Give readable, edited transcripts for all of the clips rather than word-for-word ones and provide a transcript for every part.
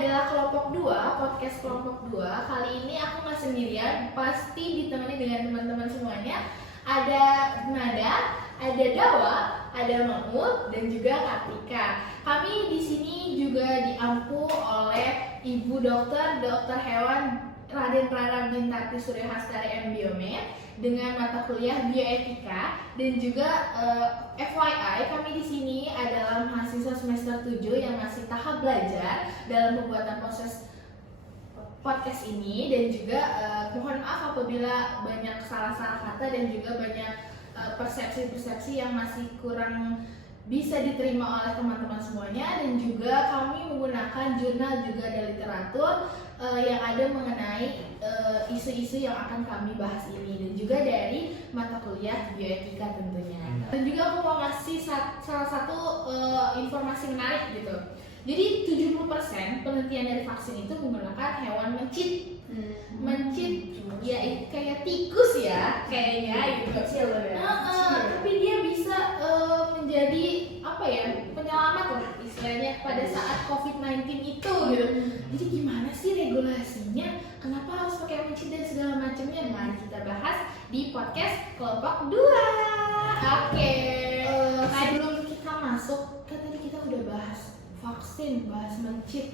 adalah kelompok 2, podcast kelompok 2. Kali ini aku nggak sendirian, pasti ditemani dengan teman-teman semuanya. Ada Nada, ada Dawa, ada Mahmud, dan juga Kartika. Kami di sini juga diampu oleh Ibu Dokter Hewan Raden Rara Bintati Surya Hastari MBiomed dengan mata kuliah bioetika, dan juga FYI kami di sini adalah mahasiswa semester 7 yang masih tahap belajar dalam pembuatan proses podcast ini, dan juga mohon maaf apabila banyak salah-salah kata dan juga banyak persepsi-persepsi yang masih kurang bisa diterima oleh teman-teman semuanya. Dan juga kami menggunakan jurnal juga ada literatur yang ada mengenai isu-isu yang akan kami bahas ini, dan juga dari mata kuliah bioetika tentunya. Dan juga aku mau ngasih salah satu informasi menarik gitu. Jadi 70% penelitian dari vaksin itu menggunakan hewan mencit. Mencit ya kayak tikus ya kayaknya gitu. Kecil ya. Tapi dia bisa menjadi apa ya, penyelamat lah istilahnya pada saat COVID-19 itu gitu. Jadi gimana sih regulasinya? Kenapa harus pakai mencit dan segala macamnya? Nah, kita bahas di podcast kelompok 2. Oke. Sebelum kita masuk, kan tadi kita udah bahas vaksin, bahas mencit.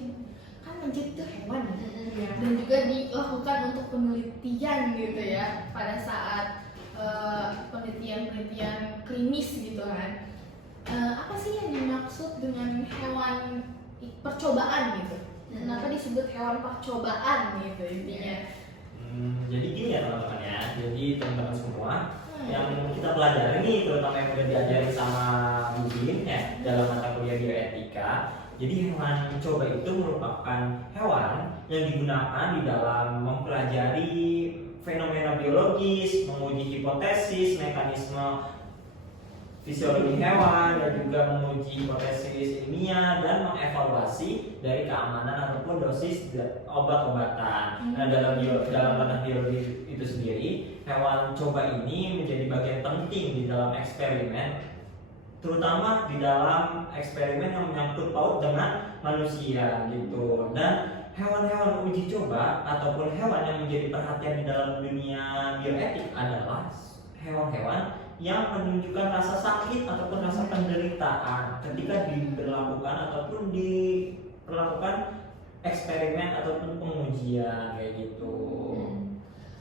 Kan mencit itu hewan ya, dan juga dilakukan untuk penelitian gitu ya, pada saat penelitian klinis gitu kan. Apa sih yang dimaksud dengan hewan percobaan gitu? Kenapa disebut hewan percobaan gitu intinya? Jadi gini ya teman-teman ya, jadi teman-teman semua yang kita pelajari nih, terutama yang udah diajari sama Bubin ya dalam mata kuliah bioetika. Jadi hewan coba itu merupakan hewan yang digunakan di dalam mempelajari fenomena biologis, menguji hipotesis, mekanisme fisiologi hewan, dan juga menguji hipotesis ilmiah dan mengevaluasi dari keamanan ataupun dosis obat-obatan. Nah, dalam ranah biologi itu sendiri, hewan coba ini menjadi bagian penting di dalam eksperimen, terutama di dalam eksperimen yang menyangkut paut dengan manusia gitu. Dan hewan-hewan uji coba ataupun hewan yang menjadi perhatian di dalam dunia bioetik adalah hewan-hewan yang menunjukkan rasa sakit ataupun rasa penderitaan ketika diberlakukan ataupun diperlakukan eksperimen ataupun pengujian kayak gitu.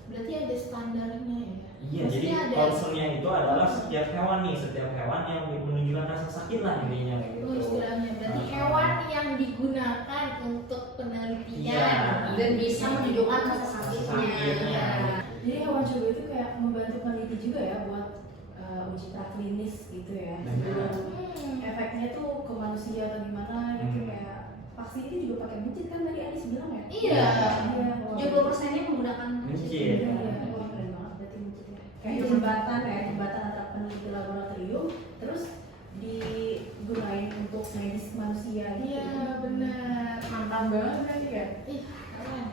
Berarti ada standarnya ya? Iya, jadi concernnya itu adalah setiap hewan yang menunjukkan rasa sakit lah intinya kayak gitu. Istilahnya berarti hewan yang digunakan untuk penelitian dan bisa menunjukkan rasa sakitnya. Jadi hewan coba itu kayak membantu peneliti juga ya buat uji praklinis gitu ya. Efeknya tuh ke manusia atau gimana gitu, kayak vaksin ini juga pakai mencit kan tadi Adis bilang ya? Iya. 70%-nya menggunakan mencit. Iya, wah keren banget berarti mencitnya. Kayak jembatan antara peneliti laboratorium terus digunain untuk medis manusia gitu. Iya benar. Mantap banget berarti ya. Keren.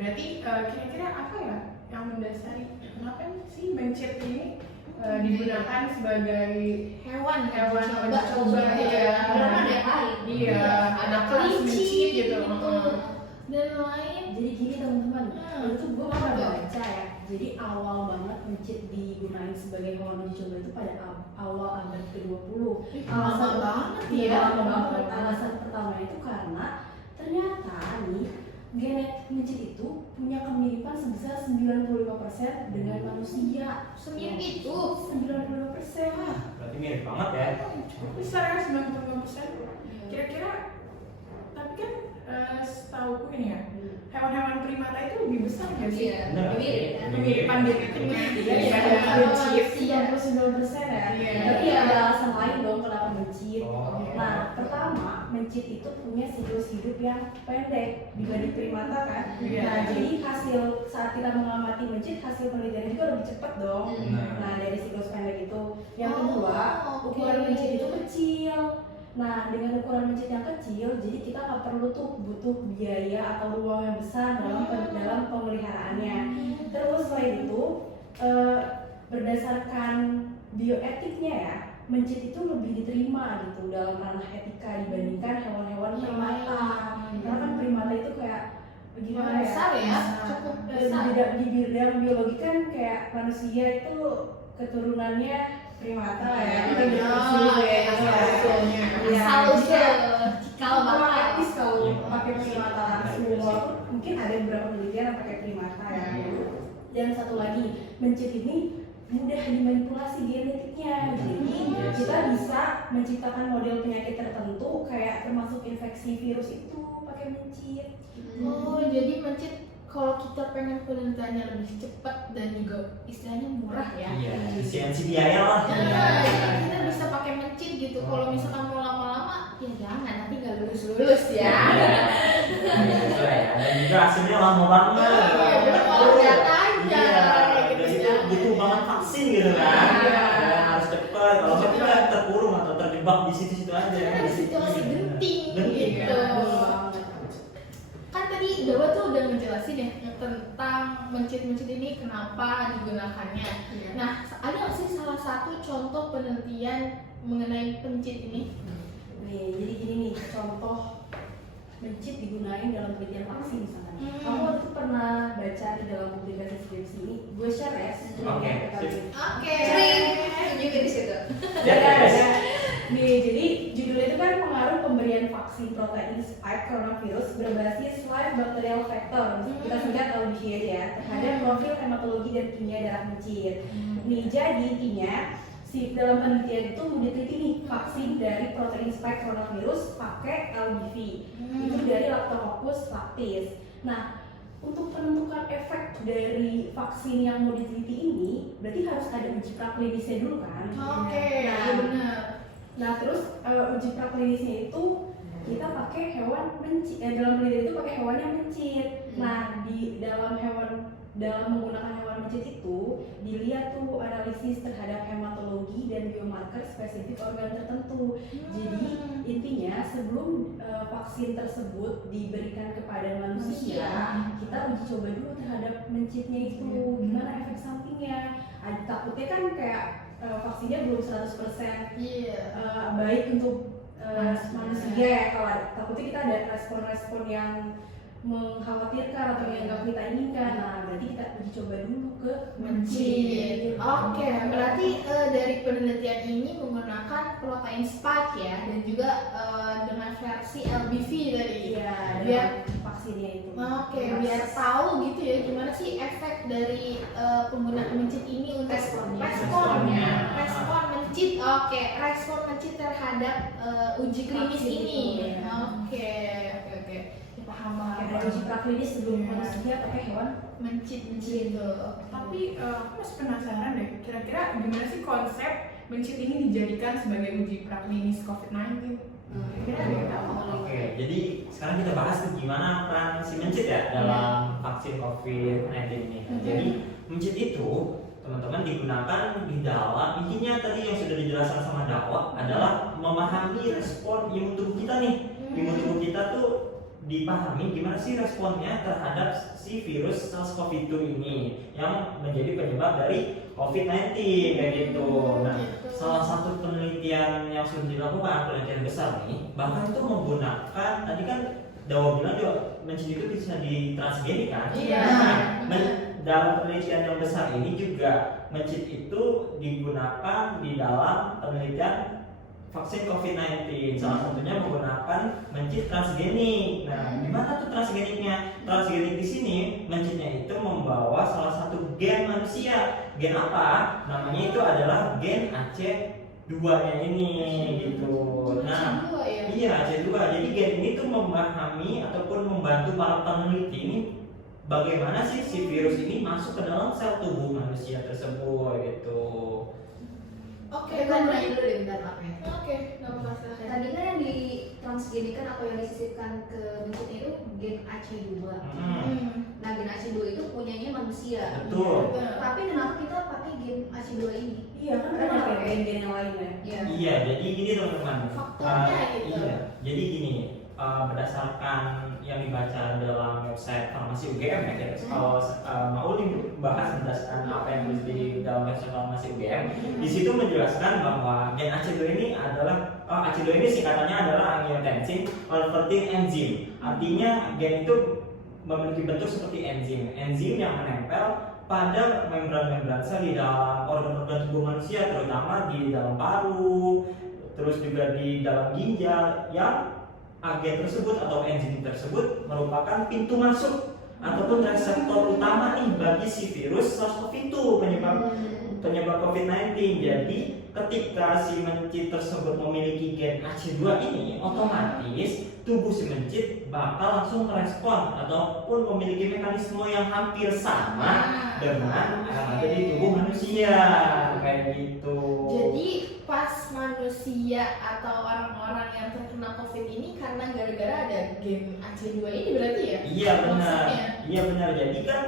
Berarti kira-kira apa ya yang mendasari kenapa sih mencit ini digunakan sebagai Hewan uji coba ya? Karena ada yang lain. Iya, ada kelas mencit gitu. Dan lain. Jadi gini teman-teman, itu gue pernah Apa? baca ya. Jadi awal banget mencit digunakan sebagai hewan uji coba itu pada awal abad ke-20. Lama banget Iya, ya. lama banget. Alasan pertama itu karena ternyata nih genet mencit itu punya kemiripan sebesar 95% dengan manusia. Semirip itu. 95%. Berarti mirip banget ya. Cukup besar ya 95%. Kira-kira, tapi kan setauku ini ya, hewan-hewan primata itu lebih besar nggak sih? Iya. Benar. Kemiripan genetiknya Iya, ada mencit. 99% ya. Iya. Tapi ada alasan lain dong kenapa mencit. Oh. Nah, pertama, mencit itu punya siklus hidup yang pendek dibanding primata kan. Iya. Nah, jadi hasil saat kita mengamati mencit, hasil penelitiannya juga lebih cepat dong. Nah, dari siklus pendek itu. Yang kedua, ukuran mencit itu kecil. Nah, dengan ukuran mencit yang kecil, jadi kita nggak perlu tuh butuh biaya atau ruang yang besar dalam pemeliharaannya. Terus selain itu, berdasarkan bioetiknya ya, mencit itu lebih diterima gitu dalam ranah etika dibandingkan hewan-hewan primata. Karena kan primata gimana besar ya, Besar. cukup di besar. di bidang biologi kan kayak manusia itu keturunannya primata lah ya. Kita Oh, berfungsi ya. asal-usulnya. Iya. Asal usul Kalau cikal bakal. praktis kalau Iya. pakai primata langsung, walaupun mungkin ada beberapa penelitian yang pakai primata ya. Dan satu lagi, mencit ini mudah dimanipulasi genetiknya, jadi Yes. kita bisa menciptakan model penyakit tertentu kayak termasuk infeksi virus itu pakai mencit. Oh, jadi mencit kalau kita pengen penelitiannya lebih cepat dan juga istilahnya murah ya. Iya, efisiensi biaya lah. Nah, jadi kita bisa pakai mencit gitu. Kalau misalkan mau lama-lama, ya jangan nanti nggak lulus ya. Gitu ya. Dan juga hasilnya lama banget. Iya, bener, kalau lihat aja. Iya, Gitu dan itu ya. butuh banget vaksin gitu kan. Iya. Dan harus cepat. Kalau nggak kita terkurung atau terjebak di situ-situ aja. Karena di situasi genting Genting, gitu. ya. Kan tadi Dawa tuh udah ngejelasin ya tentang mencit-mencit ini kenapa digunakannya. Iya. Nah, ada nggak sih salah satu contoh penelitian mengenai pencit ini? Nih, jadi gini nih, contoh mencit digunain dalam penelitian vaksin misalnya. Hmm. Kamu waktu itu pernah baca di dalam publikasi skripsi ini, gue share ya. Oke, sip. Oke. Sering juga di situ. Ya, guys. Nih, jadi judulnya itu kan pengaruh pemberian vaksin protein spike coronavirus berbasis live bacterial vector, kita singkat LBV aja ya, terhadap profil hematologi dan kimia darah mencit. Nih, jadi intinya si dalam penelitian itu mau diteliti nih vaksin dari protein spike coronavirus pakai LBV. Itu dari Lactococcus lactis. Nah, untuk menentukan efek dari vaksin yang mau diteliti ini, berarti harus ada uji praklinisnya dulu kan? Oke, Nah, iya benar. Nah, terus uji praklinisnya itu kita pakai hewan mencit. Dalam penelitian itu pakai hewan yang mencit. Nah, di dalam menggunakan hewan mencit itu dilihat tuh analisis terhadap hematologi dan biomarker spesifik organ tertentu. Jadi intinya sebelum vaksin tersebut diberikan kepada manusia, kita uji coba dulu terhadap mencitnya itu, gimana efek sampingnya. Takutnya kan kayak vaksinnya belum 100% Iya. baik untuk manusia ya, kalau takutnya kita ada respon-respon yang mengkhawatirkan atau yang nggak kita inginkan. Nah, berarti kita uji coba dulu ke Mencit. Oke, berarti dari penelitian ini menggunakan protein spike ya, dan juga dengan versi LBV tadi. Iya, Biar vaksinnya itu. Oke, biar tahu gitu ya gimana sih efek dari penggunaan mencit ini untuk Responnya. respon mencit. Oke, respon mencit terhadap uji klinis Vaksin ini. itu, ya. Oke. Ya, paham Ada banget. uji praklinis sebelum Iya. manusia pakai hewan. Mencit itu. Tapi aku masih penasaran deh, kira-kira gimana sih konsep mencit ini dijadikan sebagai uji praklinis COVID-19? Kira-kira ada yang tahu? Oke, jadi sekarang kita bahas tuh gimana peran si mencit ya dalam vaksin COVID-19 ini. Jadi mencit itu teman-teman digunakan di dalam, intinya tadi yang sudah dijelaskan sama Dawa adalah memahami respon imun tubuh kita nih. Imun tubuh kita tuh dipahami gimana sih responnya terhadap si virus SARS-CoV-2 ini yang menjadi penyebab dari COVID-19 kayak gitu. Nah, salah satu penelitian yang sudah dilakukan, penelitian besar nih, bahkan itu menggunakan, tadi kan Dawa bilang juga mencit itu bisa ditransgenik kan? Iya. Nah, dalam penelitian yang besar ini juga mencit itu digunakan di dalam penelitian vaksin COVID-19. Salah satunya menggunakan mencit transgenik. Nah, gimana tuh transgeniknya? Transgenik di sini mencitnya itu membawa salah satu gen manusia. Gen apa? Namanya itu adalah gen AC2-nya ini gitu. Nah, Dua ya. iya AC2. Jadi gen ini tuh memahami ataupun membantu para peneliti ini bagaimana sih si virus ini masuk ke dalam sel tubuh manusia tersebut gitu. Oke, Kita mulai dulu deh bentar Pak. Oke, nggak apa-apa silahkan. Tadi kan yang ditransgenikan atau yang disisipkan ke mencit itu gen AC2. Nah, gen AC2 itu punyanya manusia. Betul. Tapi kenapa kita pakai gen AC2 ini? Iya, kan ada kayak gen-gen yang lain ya. Iya. Iya, jadi gini teman-teman. Faktornya gitu. Iya, jadi gini. Berdasarkan yang dibaca dalam website Farmasi UGM ya, kalau Mauli bahas berdasarkan apa yang tulis di dalam website Farmasi UGM, di situ menjelaskan bahwa gen AC2 ini adalah AC2 ini singkatannya adalah angiotensin converting enzyme. Artinya gen itu memiliki bentuk seperti enzim. Enzim yang menempel pada membran-membran sel di dalam organ-organ tubuh manusia, terutama di dalam paru, terus juga di dalam ginjal, yang agen tersebut atau enzim tersebut merupakan pintu masuk ataupun reseptor utama nih bagi si virus SARS-CoV-2 penyebab COVID-19. Jadi ketika si mencit tersebut memiliki gen AC2 ini, otomatis tubuh si mencit bakal langsung merespon ataupun memiliki mekanisme yang hampir sama dengan yang ada di tubuh manusia, kayak gitu. Jadi pas manusia atau orang-orang yang terkena COVID ini karena gara-gara ada gen AC2 ini berarti ya? Iya benar. Maksudnya? Iya benar. Jadi kan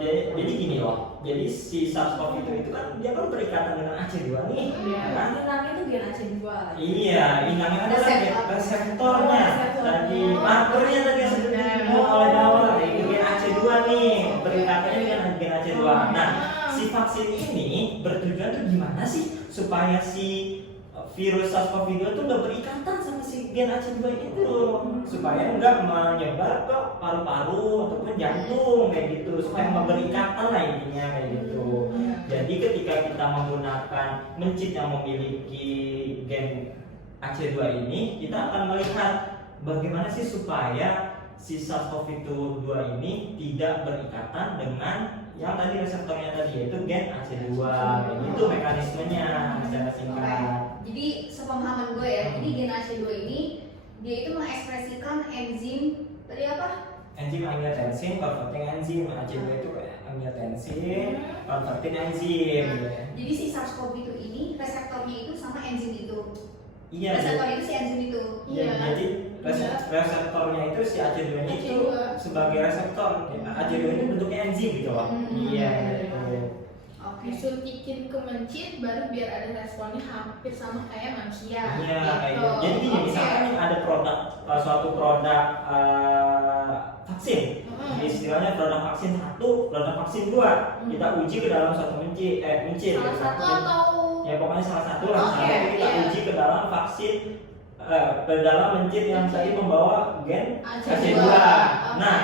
jadi gini loh. Jadi si SARS-CoV-2 itu kan dia kan berikatan dengan AC2 nih, kan? Inangnya itu gen AC2. Iya, inangnya adalah reseptornya. Tadi markernya tadi yang sudah dibilang oleh Dawa, itu gen AC2 nih, berikatannya dengan gen AC2. Nah, si vaksin ini bertujuan tuh gimana sih supaya si virus SARS-CoV-2 itu nggak berikatan sama si gen AC2 itu, supaya nggak menyebar ke paru-paru ataupun jantung kayak gitu, supaya nggak berikatan lah intinya kayak gitu. Jadi ketika kita menggunakan mencit yang memiliki gen AC2 ini, kita akan melihat bagaimana sih supaya si SARS-CoV-2 ini tidak berikatan dengan yang tadi reseptornya tadi, yaitu gen AC2. Kayak gitu mekanismenya secara singkat. Jadi sepemahaman gue ya, jadi gen AC2 ini dia itu mengekspresikan enzim tadi apa? Enzim angiotensin converting enzim. AC2 itu angiotensin converting enzim. Jadi si SARS-CoV-2 ini reseptornya itu sama enzim itu. Iya. Reseptor itu si enzim itu. Iya. Jadi reseptornya itu si AC2 ini itu sebagai reseptor. AC2 ini bentuknya enzim gitu loh. Iya. Disuntikin ke mencit baru biar ada responnya hampir sama kayak manusia. Iya, kayak gitu. gitu. Jadi gini, misalkan nih ada produk suatu produk vaksin. Istilahnya produk vaksin 1, produk vaksin 2. Kita uji ke dalam suatu mencit. Salah satu atau ya pokoknya salah satu lah. Oke, Kita iya. uji ke dalam vaksin ke dalam mencit yang tadi membawa gen AC2. Nah,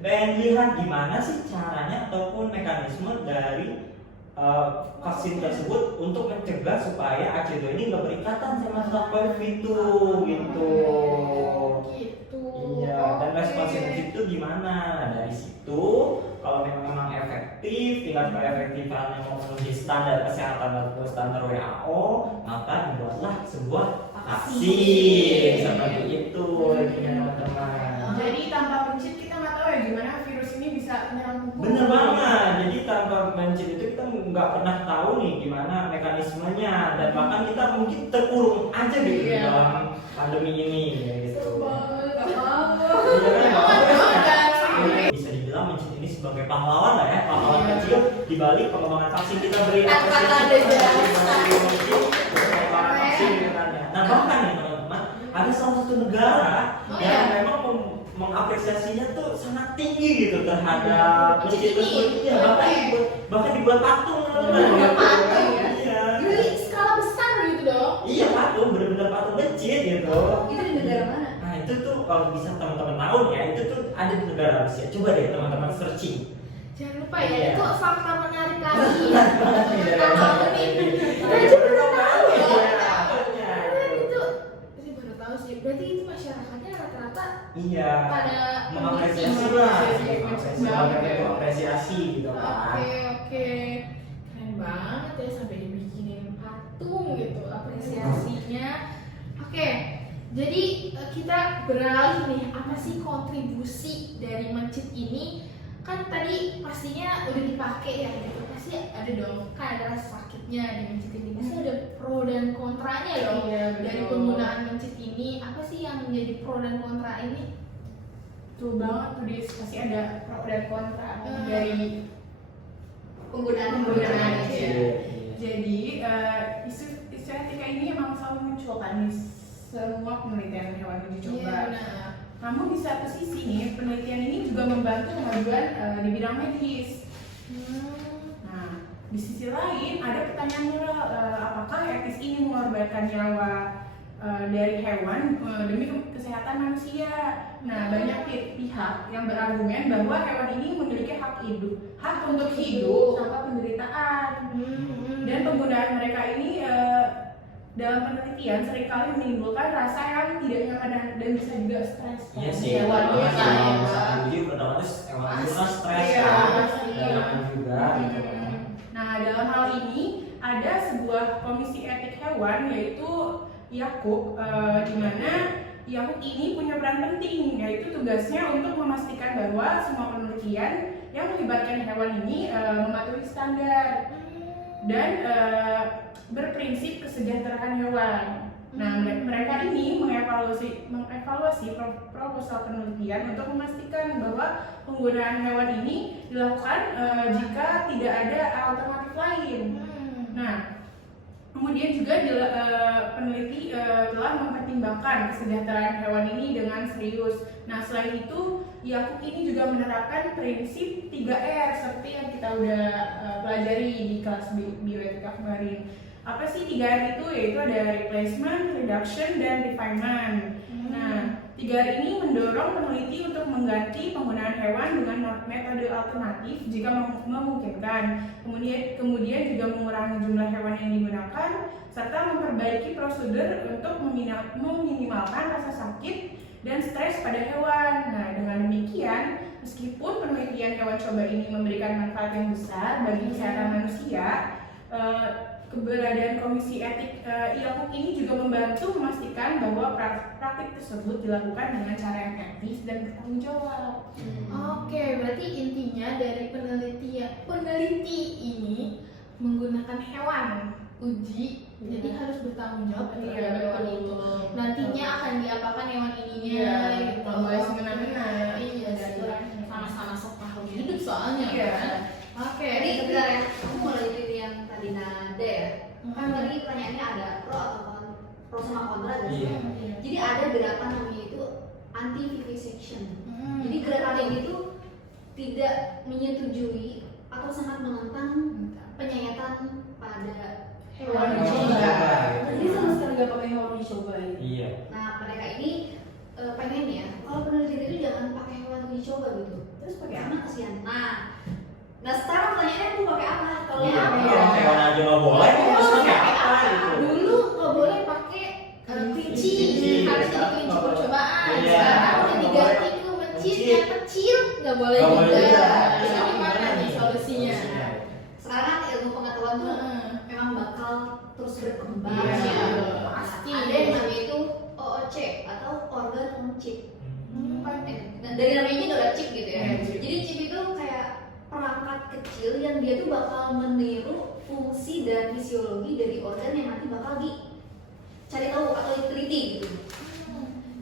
pengen lihat gimana sih caranya ataupun mekanisme dari vaksin tersebut untuk mencegah supaya AC2 ini nggak berikatan sama SARS-CoV-2 gitu. Iya, dan respons mencit itu gimana? Dari situ, kalau memang efektif, tingkat keefektifannya memenuhi standar kesehatan atau standar WHO, maka dibuatlah sebuah vaksin seperti itu, teman-teman. Jadi tanpa mencit kita nggak tahu ya gimana virus ini bisa menyerang tubuh. Bener banget. Jadi tanpa mencit itu kita nggak pernah tahu nih gimana mekanismenya, dan bahkan kita mungkin terkurung aja gitu di dalam pandemi ini gitu. Bisa dibilang mencit ini sebagai pahlawan lah ya, pahlawan kecil di balik pengembangan vaksin. Kita beri apresiasi kepada vaksin gitu kan ya. Nah bahkan nih teman-teman, ada salah satu negara yang memang mengapresiasinya tuh sangat tinggi gitu terhadap mencit tersebut. Iya, bahkan dibuat patung teman-teman. Iya. Jadi skala besar gitu dong. Iya, patung, benar-benar patung mencit gitu. Itu di negara mana? Nah itu tuh kalau bisa teman-teman tahu ya, itu tuh ada di negara Rusia. Coba deh teman-teman searching. Jangan lupa ya, Iya. itu fakta menarik lagi. Kita tahu nih. Kita aja baru tahu ya. Itu baru tahu sih. Berarti itu masyarakatnya rata-rata Iya. pada Mengapresiasi lah, sebagai bentuk apresiasi gitu kan. Oke. Keren banget ya sampai dibikinin patung gitu apresiasinya. Oke. Jadi kita beralih nih, apa sih kontribusi dari mencit ini? Kan tadi pastinya udah dipakai ya gitu. Pasti ada dong, kan ada rasa sakitnya di mencit ini. Pasti ada pro dan kontranya dong dari penggunaan mencit ini. Apa sih yang menjadi pro dan kontra ini? Betul banget tuh, pasti ada pro dan kontra dari Penggunaan Jadi isu etika ini memang selalu muncul kan di semua penelitian hewan uji coba. Namun di satu sisi nih, penelitian ini juga membantu kemajuan di bidang medis. Nah, di sisi lain ada pertanyaan moral, apakah etis ini mengorbankan nyawa dari hewan demi kesehatan manusia. Nah, banyak pihak yang berargumen bahwa hewan ini memiliki hak untuk hidup tanpa penderitaan. Dan penggunaan mereka ini dalam penelitian seringkali menimbulkan rasa yang tidak nyaman dan bisa juga stres. Iya sih. Hewan Kalau biasa ya. jadi otomatis hewan itu kan stres Iya, kan. pasti. Hewan juga gitu kan. Nah, dalam hal ini ada sebuah komisi etik hewan yaitu IAKUK, di mana IAKUK ini punya peran penting, yaitu tugasnya untuk memastikan bahwa semua penelitian yang melibatkan hewan ini mematuhi standar dan berprinsip kesejahteraan hewan. Nah, mereka ini mengevaluasi proposal penelitian untuk memastikan bahwa penggunaan hewan ini dilakukan jika tidak ada alternatif lain. Nah, kemudian juga peneliti telah mempertimbangkan kesejahteraan hewan ini dengan serius. Nah, selain itu, IAKUK ini juga menerapkan prinsip 3R seperti yang kita udah pelajari di kelas bioetika kemarin. Apa sih 3R itu? Yaitu ada replacement, reduction, dan refinement. Nah, 3R ini mendorong peneliti untuk mengganti penggunaan hewan dengan metode alternatif jika memungkinkan. Kemudian juga mengurangi jumlah hewan yang digunakan, serta memperbaiki prosedur untuk meminimalkan rasa sakit dan stres pada hewan. Nah, dengan demikian, meskipun penelitian hewan coba ini memberikan manfaat yang besar bagi kesehatan manusia, keberadaan komisi etik IAKUK ini juga membantu memastikan bahwa praktik tersebut dilakukan dengan cara yang etis dan bertanggung jawab. Oke, berarti intinya dari peneliti ini menggunakan hewan uji, jadi harus bertanggung jawab terhadap hewan itu. Nantinya akan diapakan hewan ininya, gitu. Kalau boleh semena-mena. Iya sih, sama-sama sok tahu hidup soalnya. Iya. Oke, Jadi bentar ya, aku mau lanjutin yang tadi Nada ya. Kan tadi pertanyaannya ada pro sama kontra kan? Iya. Jadi ada gerakan namanya itu anti vivisection. Jadi gerakan ini tuh tidak menyetujui atau sangat menentang penyayatan pada hewan Hewan dicoba. dicoba. Jadi sama sekali gak pakai hewan dicoba ya. Iya. Nah, mereka ini pengen ya, kalau penelitian itu jangan pakai hewan dicoba gitu. Terus pakai apa? Karena kasihan. Nah sekarang pertanyaannya aku pakai apa? Kalau Iya, aku kalau hewan aja nggak boleh, terus pakai apa gitu? dulu nggak boleh pakai kelinci, harus jadi kelinci percobaan. Iya. Sekarang udah diganti ke mencit yang kecil, nggak boleh Nggak boleh juga. juga. Ini gimana nih solusinya? sekarang ilmu pengetahuan tuh memang bakal terus berkembang. Iya, Ya. pasti. Ada yang namanya itu OOC atau organ on chip. Dan dari namanya itu udah chip gitu ya. Iya, chip. Jadi chip itu kayak perangkat kecil yang dia tuh bakal meniru fungsi dan fisiologi dari organ yang nanti bakal dicari tahu atau diteliti gitu.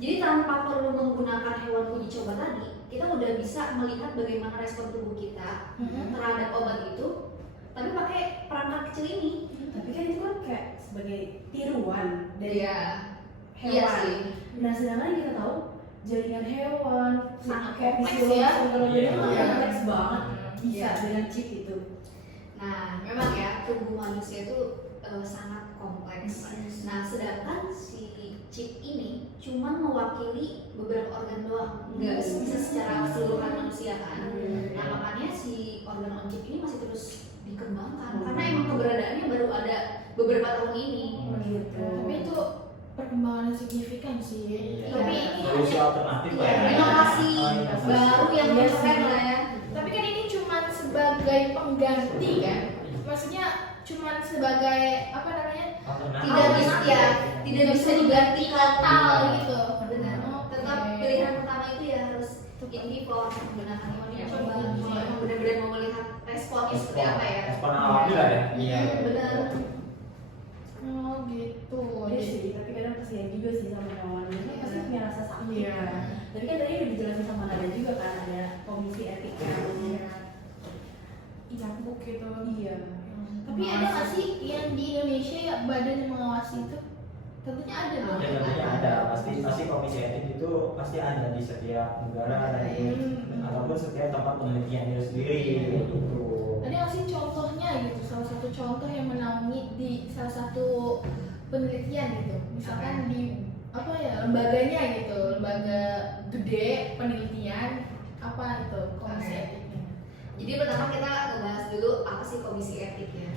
Jadi tanpa perlu menggunakan hewan uji coba tadi, kita udah bisa melihat bagaimana respon tubuh kita terhadap obat itu, tapi pakai perangkat kecil ini. Tapi kan itu kan kayak sebagai tiruan dari Iya. hewan. Iya sih. Nah, sedangkan kita tahu jaringan hewan, Sangat kayak kompleks fisiologi ya. segala Iya. macam Iya. kompleks banget. Bisa Iya. dengan chip itu. Nah, memang ya tubuh manusia itu sangat kompleks. Nah, sedangkan si chip ini cuma mewakili beberapa organ doang, nggak bisa secara keseluruhan manusia kan. Nah, makanya si organ on chip ini masih terus dikembangkan karena emang keberadaannya baru ada beberapa tahun ini. Gitu. Tapi itu perkembangan yang signifikan sih. Iya. Tapi ini Solusi hanya alternatif lah ya. Inovasi baru yang Iya sih. keren lah ya. tapi kan ini cuma sebagai pengganti kan, maksudnya cuma sebagai apa namanya, Tidak bisa ya, tidak bisa diganti total gitu. Benar. Oke. Tetap pilihan pertama itu ya harus in vivo menggunakan hewan yang coba. Kalau emang benar-benar mau melihat responnya seperti apa ya. Respon alami lah ya. Iya, benar. Oh gitu. Iya sih, tapi kadang kasihan juga sih sama hewan. Mereka pasti punya rasa sakit. Iya. Tapi kan tadi udah dijelasin sama Nada juga kan, ada komisi etik Iya. Buk gitu. Iya. Tapi ada nggak sih yang di Indonesia ya badan yang mengawasi itu? Tentunya ada dong. Ya tentunya ada, pasti komisi etik itu pasti ada di setiap negara dan ataupun setiap tempat penelitian itu sendiri gitu. Ada nggak sih contohnya gitu, salah satu contoh yang menaungi di salah satu penelitian gitu, misalkan di apa ya lembaganya gitu, lembaga gede penelitian apa itu komisi etiknya. Jadi pertama kita ngebahas dulu apa sih komisi etik ya.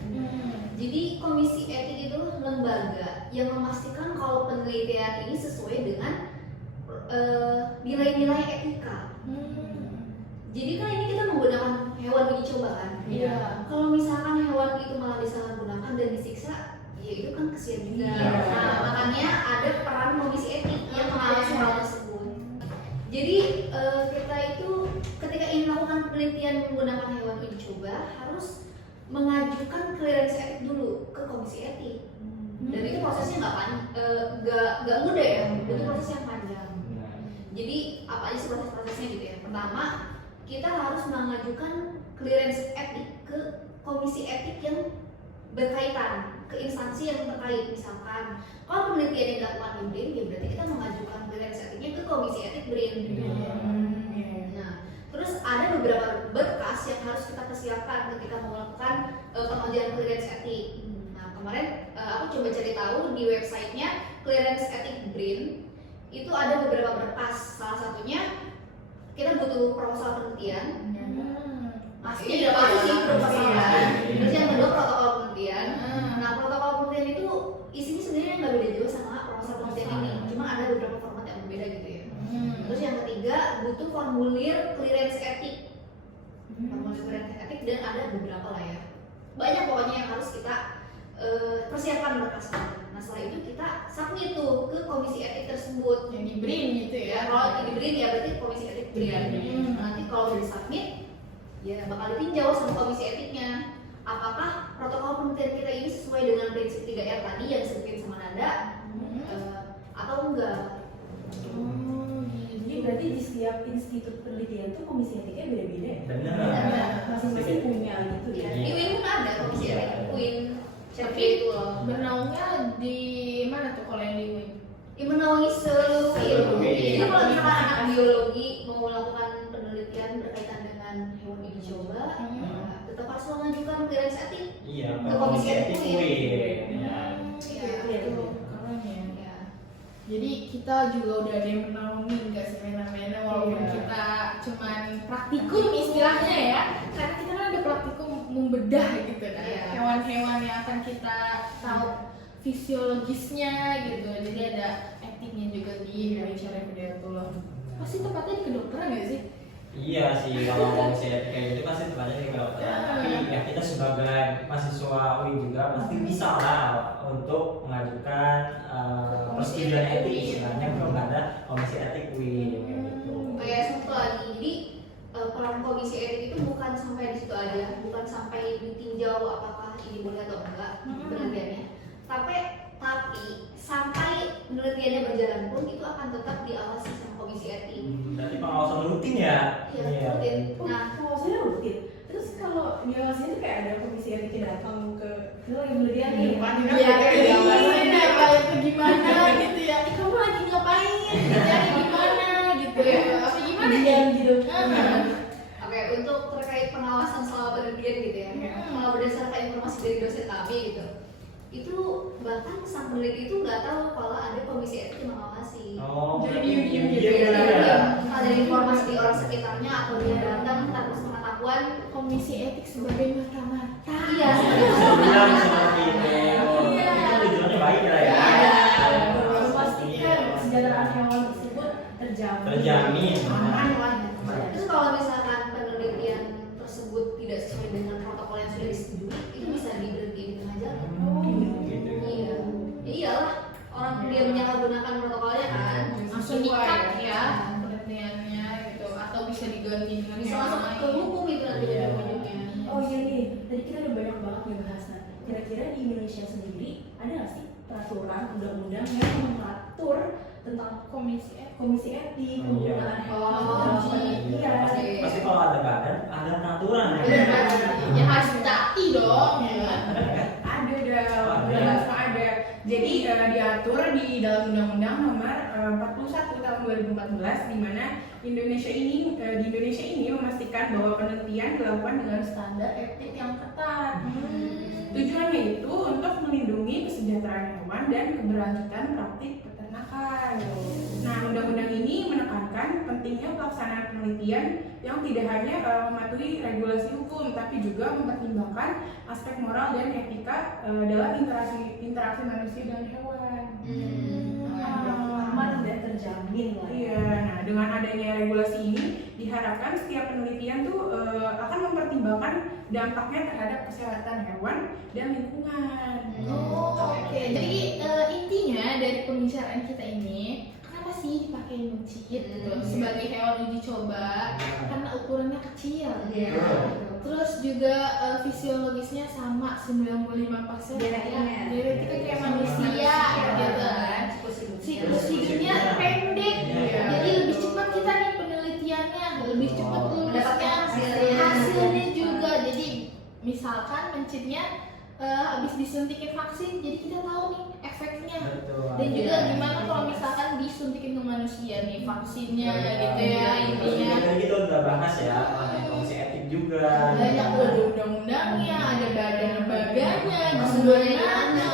Jadi komisi etik itu lembaga yang memastikan kalau penelitian ini sesuai dengan nilai-nilai etika. Jadi kan ini kita menggunakan hewan uji coba kan. Iya. Kalau misalkan hewan itu malah disalahgunakan dan disiksa, ya itu kan kesian juga. Iya. Nah, makanya ada peran komisi etik yang mengawasi hal tersebut. Jadi kita itu ketika ingin melakukan penelitian menggunakan hewan uji coba harus mengajukan clearance etik dulu ke komisi etik. Dan itu prosesnya nggak mudah ya, itu proses yang panjang. Jadi apa aja sih proses-prosesnya gitu ya. Pertama, kita harus mengajukan clearance etik ke komisi etik yang berkaitan, ke instansi yang terkait. Misalkan kalau penelitian yang dilakukan di BRIN, ya berarti kita mengajukan clearance etiknya ke komisi etik BRIN. Nah, terus ada beberapa berkas yang harus kita persiapkan ketika melakukan pengajuan clearance etik. Nah, kemarin aku coba cari tahu di websitenya clearance etik BRIN itu ada beberapa berkas. Salah satunya kita butuh proposal penelitian. Ini udah pasti sih proposalnya. Terus yang kedua protokol penelitian. Nah, protokol penelitian itu isinya sebenarnya nggak beda jauh sama proposal penelitian ini. Cuma ada beberapa format yang berbeda gitu ya. Terus yang ketiga butuh formulir clearance etik. Formulir clearance etik dan ada beberapa lah ya. Banyak pokoknya yang harus kita persiapan berkasnya. Nah, setelah itu kita submit tuh ke komisi etik tersebut. Yang di BRIN gitu ya. Kalau di BRIN ya berarti komisi etik BRIN. Nanti kalau udah submit ya bakal ditinjau sama komisi etiknya apakah protokol penelitian kita ini sesuai dengan prinsip 3R tadi yang disebutin sama Nanda atau enggak. Jadi berarti di setiap institut penelitian tuh komisi etiknya beda-beda ya? Benar. Masing-masing punya gitu ya? Di UIN pun ada komisi etik UIN CP itu loh. Bernaungnya di mana tuh kalau yang di UIN? Menaungi seluruh ilmu. Jadi kalau misalkan anak biologi mau melakukan penelitian berkaitan dengan hewan uji coba, tetap harus mengajukan clearance etik Iya, ke komisi etik UIN. Iya, Iya. keren ya. Ya. Jadi kita juga udah ada yang menaungi nggak sih fenomena walaupun Iya. kita cuman praktikum istilahnya ya, karena kita kan ada praktikum membedah gitu nah Iya. hewan-hewan yang akan kita tahu fisiologisnya gitu. Jadi ada etiknya juga di Indonesia Reproduktor. Pasti tempatnya di kedokteran nggak sih? Iya sih, kalau komisi etik kayak gitu pasti tempatnya di kedokteran. Tapi ya kita sebagai mahasiswa UI juga pasti bisa lah untuk mengajukan persetujuan etik istilahnya kalau nggak ada komisi etik UI kayak gitu. Kayak satu lagi, jadi peran komisi etik itu bukan sampai di situ aja, bukan sampai ditinjau apakah ini boleh atau enggak penelitiannya, tapi sampai penelitiannya berjalan pun itu akan tetap diawasi sama komisi etik. Berarti pengawasan rutin ya? Iya, rutin. Nah, Nah, pengawasannya rutin. Terus kalau diawasi itu kayak ada komisi etik yang datang ke kita lagi penelitian nih. Iya, apa itu gimana gitu ya? Kamu lagi ngapain? Jadi gimana gitu ya? Apa gimana ya? gitu. oke, untuk terkait pengawasan selama penelitian gitu ya, kalau berdasarkan informasi dari dosen kami gitu, itu bahkan sang peneliti itu nggak tahu kalau ada komisi etik yang mengawasi. Oh, Jadi diem diem-diem gitu gitu ya? Entah dari informasi di orang sekitarnya atau dia datang tanpa pengetahuan. Komisi etik sebagai mata-mata. Iya. Bisa bilang seperti itu. Itu tujuannya baik lah ya. Memastikan kesejahteraan hewan tersebut terjamin. Terjamin. Aman lah. Terus kalau misalkan penelitian tersebut tidak sesuai dengan protokol yang sudah disetujui, itu bisa diberhenti di tengah jalan. Gitu. Iya. Ya iyalah, orang dia menyalahgunakan protokolnya kan. Langsung dikat ya penelitiannya gitu, atau bisa diganti dengan Bisa yang masuk lain. ke hukum itu nanti Iya. ujung-ujungnya. Oh iya nih, tadi kita udah banyak banget ngebahas. Nah, kira-kira di Indonesia sendiri ada nggak sih peraturan undang-undang yang mengatur tentang komisi etik, Oh, iya. penggunaan hewan Oh, dalam iya. penelitian? Pasti kalau ada badan, ada peraturan. Ya harus ditaati dong ya kan? Ada dong, Ada. langsung ada. Jadi diatur di dalam Undang-Undang Nomor 41 Tahun 2014 di mana Indonesia ini di Indonesia ini memastikan bahwa penelitian dilakukan dengan standar etik yang ketat. Tujuannya itu untuk melindungi kesejahteraan hewan dan keberlanjutan praktik peternakan. Nah, undang-undang ini menekankan pentingnya pelaksanaan penelitian yang tidak hanya mematuhi regulasi hukum, tapi juga mempertimbangkan aspek moral dan etika dalam interaksi manusia dengan hewan. Aman dan terjamin lah. Iya, nah dengan adanya regulasi ini diharapkan setiap penelitian tuh akan mempertimbangkan dampaknya terhadap kesehatan hewan dan lingkungan. Oke. Jadi intinya dari pembicaraan kita ini, kenapa sih dipakai mencit gitu sebagai hewan uji coba? Karena ukurannya kecil. Terus juga fisiologisnya sama 95%. Genetika kayak manusia gitu kan. Siklus hidupnya pendek. Jadi lebih cepat kita nih penelitiannya, lebih cepat lulusnya, hasilnya juga. Jadi misalkan mencitnya habis disuntikin vaksin, jadi kita tahu nih efeknya. Dan juga gimana kalau misalkan disuntikin ke manusia nih vaksinnya gitu ya intinya. Tadi kita udah bahas ya mengenai komisi etik juga. Banyak undang-undangnya, ada badan lembaganya, gimana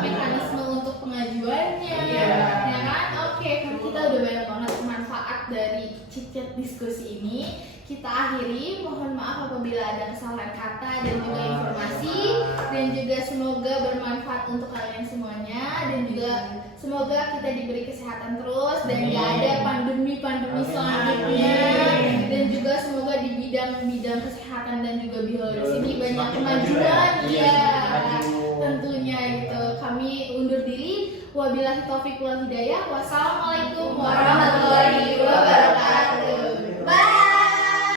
mekanisme untuk pengajuannya, ya kan? Oke, kan kita udah banyak banget manfaat dari chit-chat diskusi ini. Kita akhiri, mohon maaf apabila ada kesalahan kata dan juga informasi, dan juga semoga bermanfaat untuk kalian semuanya, dan juga semoga kita diberi kesehatan terus dan gak ada pandemi-pandemi selanjutnya, dan juga semoga di bidang kesehatan dan juga biologis ini banyak kemajuan ya tentunya gitu. Kami undur diri, wabillahi taufiq wal hidayah, wassalamualaikum warahmatullahi wabarakatuh.